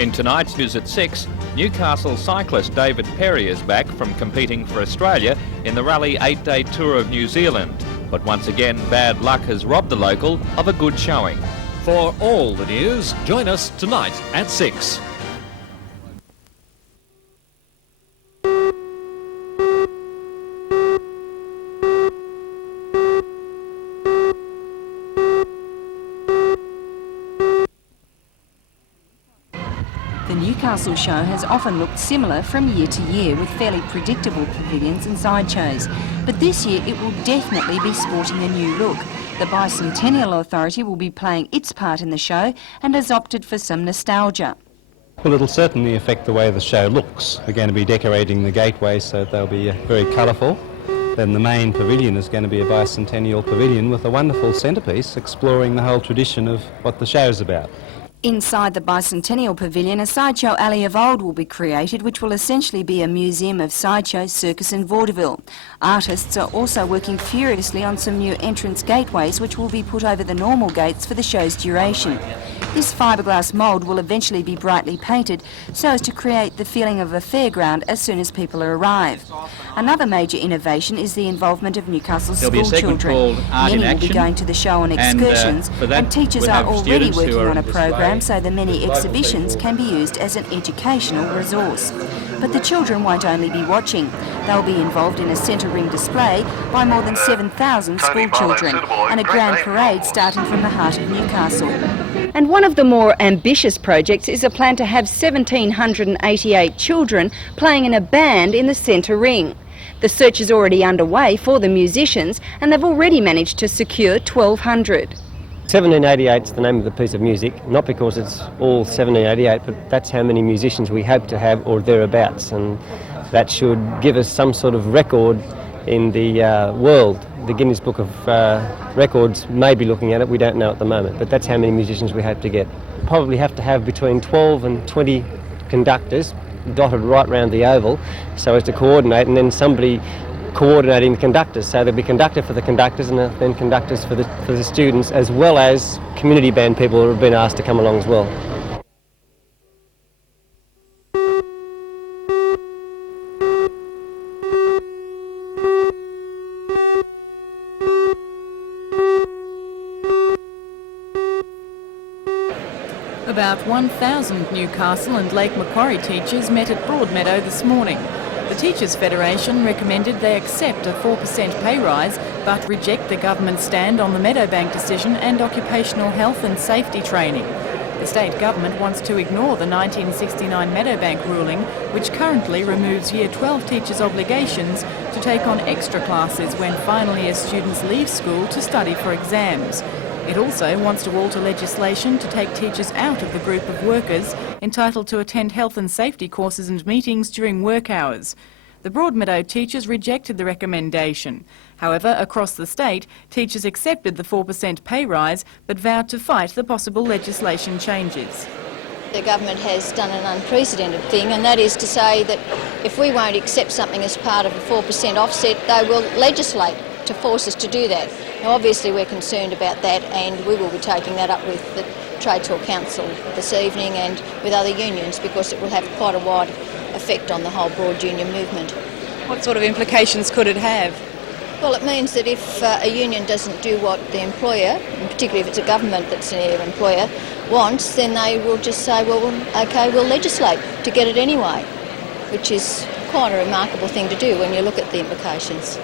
In tonight's news at 6, Newcastle cyclist David Perry is back from competing for Australia in the Rally 8-day tour of New Zealand. But once again, bad luck has robbed the local of a good showing. For all the news, join us tonight at 6. The Newcastle show has often looked similar from year to year, with fairly predictable pavilions and sideshows. But this year it will definitely be sporting a new look. The Bicentennial Authority will be playing its part in the show and has opted for some nostalgia. Well, it'll certainly affect the way the show looks. We're going to be decorating the gateways so they'll be very colourful. Then the main pavilion is going to be a bicentennial pavilion with a wonderful centrepiece exploring the whole tradition of what the show's about. Inside the Bicentennial Pavilion, a sideshow alley of old will be created, which will essentially be a museum of sideshows, circus and vaudeville. Artists are also working furiously on some new entrance gateways, which will be put over the normal gates for the show's duration. This fiberglass mould will eventually be brightly painted so as to create the feeling of a fairground as soon as people arrive. Another major innovation is the involvement of Newcastle school children. Many will be going to the show on excursions, and teachers are already working on a program so the many exhibitions can be used as an educational resource. But the children won't only be watching. They'll be involved in a centre ring display by more than 7,000 school children and a grand parade starting from the heart of Newcastle. And one of the more ambitious projects is a plan to have 1,788 children playing in a band in the centre ring. The search is already underway for the musicians, and they've already managed to secure 1,200. 1788 is the name of the piece of music, not because it's all 1788, but that's how many musicians we hope to have or thereabouts, and that should give us some sort of record in the world. The Guinness Book of Records may be looking at it, we don't know at the moment, but that's how many musicians we hope to get. Probably have to have between 12 and 20 conductors dotted right round the oval so as to coordinate, and then somebody coordinating the conductors. So there'll be conductor for the conductors and then conductors for the students, as well as community band people who have been asked to come along as well. About 1,000 Newcastle and Lake Macquarie teachers met at Broadmeadow this morning. The Teachers Federation recommended they accept a 4% pay rise but reject the government's stand on the Meadowbank decision and occupational health and safety training. The state government wants to ignore the 1969 Meadowbank ruling, which currently removes Year 12 teachers' obligations to take on extra classes when final year students leave school to study for exams. It also wants to alter legislation to take teachers out of the group of workers entitled to attend health and safety courses and meetings during work hours. The Broadmeadow teachers rejected the recommendation. However, across the state, teachers accepted the 4% pay rise but vowed to fight the possible legislation changes. The government has done an unprecedented thing, and that is to say that if we won't accept something as part of a 4% offset, they will legislate to force us to do that. Now, obviously we're concerned about that, and we will be taking that up with the Trade Talk Council this evening and with other unions, because it will have quite a wide effect on the whole broad union movement. What sort of implications could it have? Well, it means that if a union doesn't do what the employer, and particularly if it's a government that's their employer, wants, then they will just say, well, OK, we'll legislate to get it anyway, which is quite a remarkable thing to do when you look at the implications.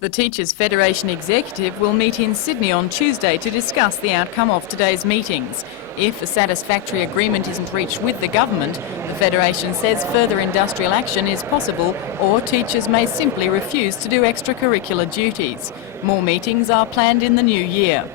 The Teachers Federation Executive will meet in Sydney on Tuesday to discuss the outcome of today's meetings. If a satisfactory agreement isn't reached with the government, the Federation says further industrial action is possible, or teachers may simply refuse to do extracurricular duties. More meetings are planned in the new year.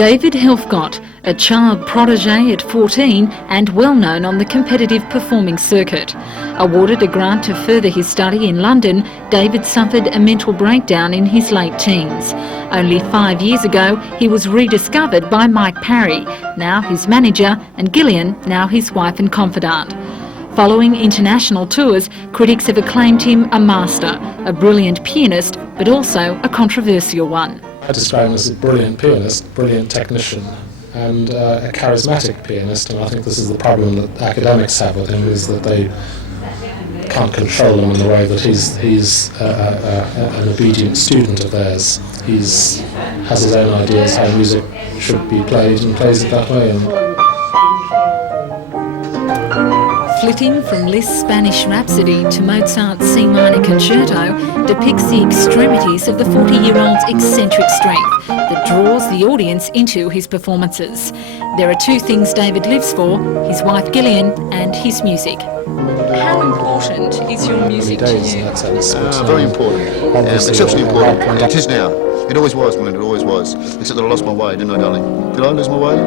David Helfgot, a child protege at 14 and well known on the competitive performing circuit. Awarded a grant to further his study in London, David suffered a mental breakdown in his late teens. Only 5 years ago, he was rediscovered by Mike Parry, now his manager, and Gillian, now his wife and confidant. Following international tours, critics have acclaimed him a master, a brilliant pianist, but also a controversial one. I describe him as a brilliant pianist, brilliant technician, and a charismatic pianist, and I think this is the problem that academics have with him, is that they can't control him in the way that he's an obedient student of theirs. He has his own ideas how music should be played and plays it that way. Flitting from Liszt's Spanish Rhapsody to Mozart's C minor concerto depicts the extremities of the 40-year-old's eccentric strength that draws the audience into his performances. There are two things David lives for: his wife Gillian and his music. How important is your music to you? Very important, exceptionally important. It is now. It always was, Melinda, it always was. Except that I lost my way, didn't I, darling? Did I lose my way?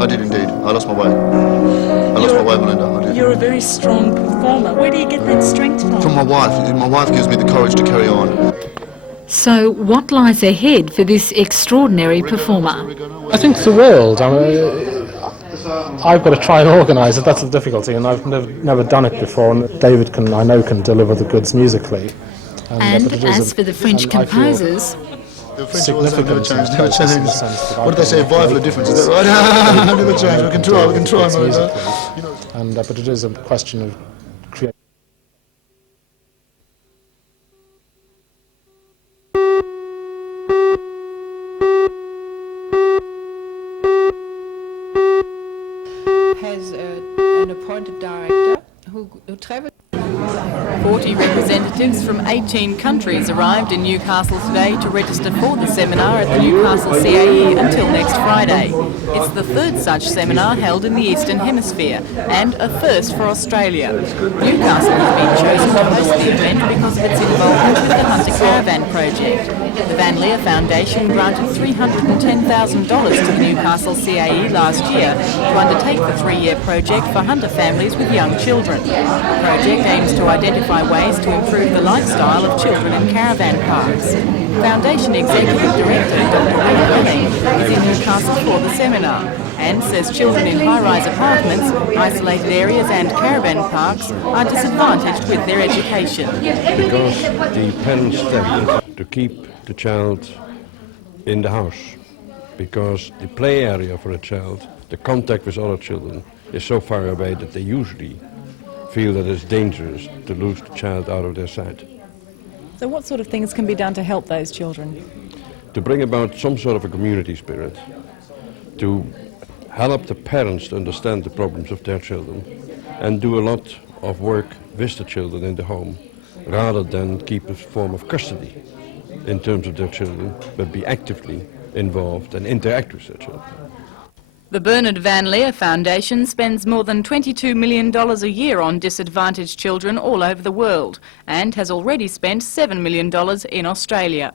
I did indeed. I lost my way. I lost my way, Melinda. I did. You're a very strong performer. Where do you get that strength from? From my wife. My wife gives me the courage to carry on. So what lies ahead for this extraordinary performer? I think the world. I've got to try and organise it. That's the difficulty, and I've never done it before. And David can deliver the goods musically. And as for the French composers, significant. Never change. What did they say? Vital difference. Is that right? Never change. We can try, Melinda. But it is a question of creating. Has an appointed director who travels. 40 representatives from 18 countries arrived in Newcastle today to register for the seminar at the Newcastle CAE until next Friday. It's the third such seminar held in the Eastern Hemisphere and a first for Australia. Newcastle has been chosen to host the event because of its involvement with the Hunter Caravan project. The Van Leer Foundation granted $310,000 to the Newcastle CAE last year to undertake the 3-year project for hunter families with young children. The project aims to identify ways to improve the lifestyle of children in caravan parks. Foundation Executive Director Dr. Ray Willing is in Newcastle for the seminar and says children in high-rise apartments, isolated areas and caravan parks are disadvantaged with their education. Because the parents step to keep the child in the house, because the play area for a child, the contact with other children, is so far away that they usually feel that it's dangerous to lose the child out of their sight. So what sort of things can be done to help those children? To bring about some sort of a community spirit, to help the parents to understand the problems of their children, and do a lot of work with the children in the home, rather than keep a form of custody in terms of their children, but be actively involved and interact with their children. The Bernard Van Leer Foundation spends more than $22 million a year on disadvantaged children all over the world and has already spent $7 million in Australia.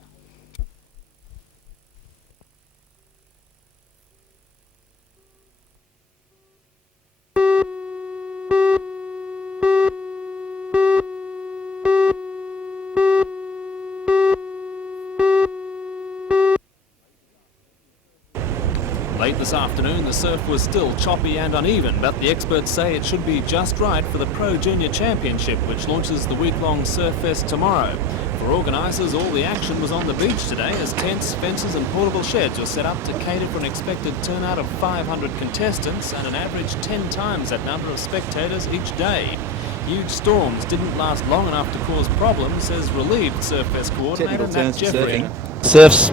Late this afternoon, the surf was still choppy and uneven, but the experts say it should be just right for the Pro Junior Championship, which launches the week-long Surffest tomorrow. For organisers, all the action was on the beach today as tents, fences and portable sheds were set up to cater for an expected turnout of 500 contestants and an average 10 times that number of spectators each day. Huge storms didn't last long enough to cause problems, says relieved Surffest coordinator Matt Jeffrey. Surf's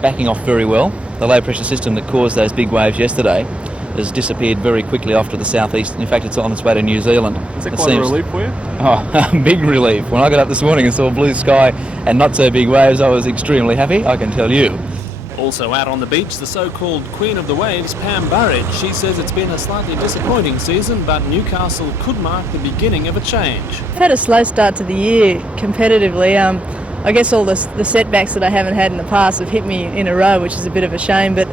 backing off very well. The low pressure system that caused those big waves yesterday has disappeared very quickly off to the southeast. In fact, it's on its way to New Zealand. Is it quite a relief for you? Oh, big relief. When I got up this morning and saw blue sky and not so big waves, I was extremely happy, I can tell you. Also out on the beach, the so-called Queen of the Waves, Pam Burridge. She says it's been a slightly disappointing season, but Newcastle could mark the beginning of a change. I've had a slow start to the year competitively. I guess all the setbacks that I haven't had in the past have hit me in a row, which is a bit of a shame, but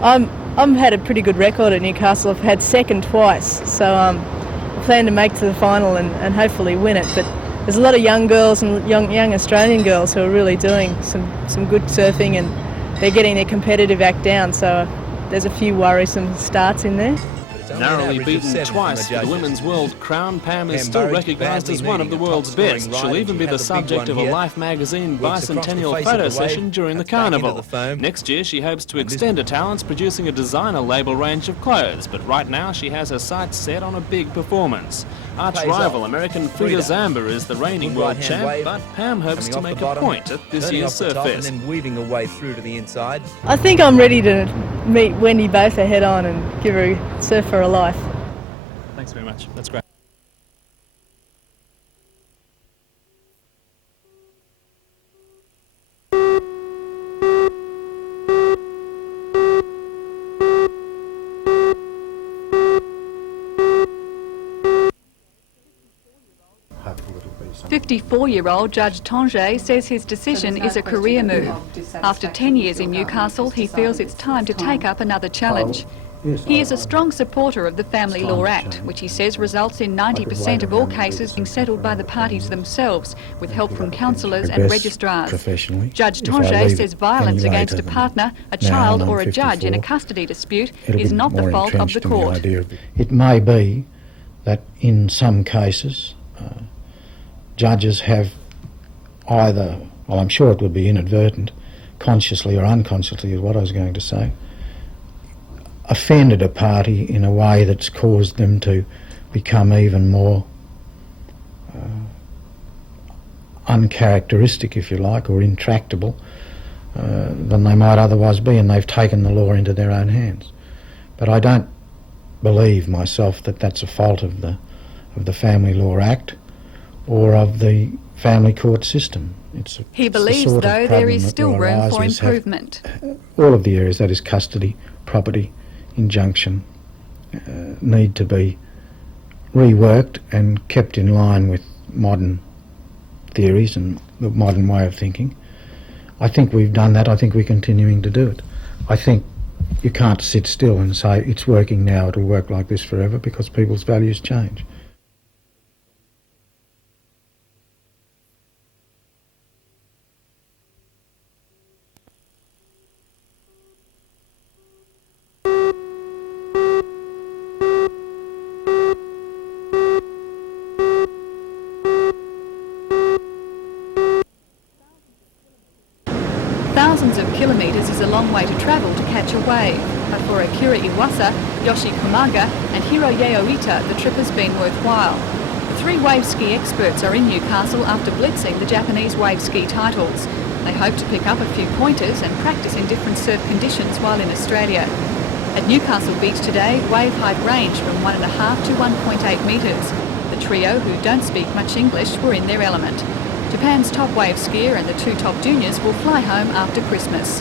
I've had a pretty good record at Newcastle. I've had second twice, so I plan to make to the final and hopefully win it. But there's a lot of young girls and young Australian girls who are really doing some good surfing, and they're getting their competitive act down, so there's a few worrisome starts in there. Narrowly beaten twice for the women's world crown, Pam is still recognised as one of the world's best. She'll even be the subject of a Life magazine bicentennial photo session during the carnival. Next year she hopes to extend her talents, producing a designer label range of clothes, but right now she has her sights set on a big performance. Arch rival American Frida Zamba is the reigning world champ, but Pam hopes to make a point at this year's Surffest. I think I'm ready to meet Wendy Botha head on and give her a surf for her life. Thanks very much. That's great. "54-year-old Judge Torres says his decision is a career move. After 10 years in Newcastle, he feels it's time to take up another challenge. He is a strong supporter of the Family Law Act, which he says results in 90% of all cases being settled by the parties themselves, with help from counsellors and registrars. Judge Torres says violence against a partner, a child or a judge in a custody dispute is not the fault of the court. It may be that in some cases judges have either, well, I'm sure it would be inadvertent, consciously or unconsciously is what I was going to say, offended a party in a way that's caused them to become even more uncharacteristic, if you like, or intractable than they might otherwise be, and they've taken the law into their own hands. But I don't believe myself that that's a fault of the Family Law Act or of the family court system. He believes, though, there is still room for improvement. All of the areas, that is custody, property, injunction, need to be reworked and kept in line with modern theories and the modern way of thinking. I think we've done that. I think we're continuing to do it. I think you can't sit still and say it's working now, it'll work like this forever, because people's values change. Thousands of kilometres is a long way to travel to catch a wave, but for Akira Iwasa, Yoshi Kumaga and Hiroye Oita, the trip has been worthwhile. The three wave ski experts are in Newcastle after blitzing the Japanese wave ski titles. They hope to pick up a few pointers and practice in different surf conditions while in Australia. At Newcastle Beach today, wave height ranged from 1.5 to 1.8 metres. The trio, who don't speak much English, were in their element. Japan's top wave skier and the two top juniors will fly home after Christmas.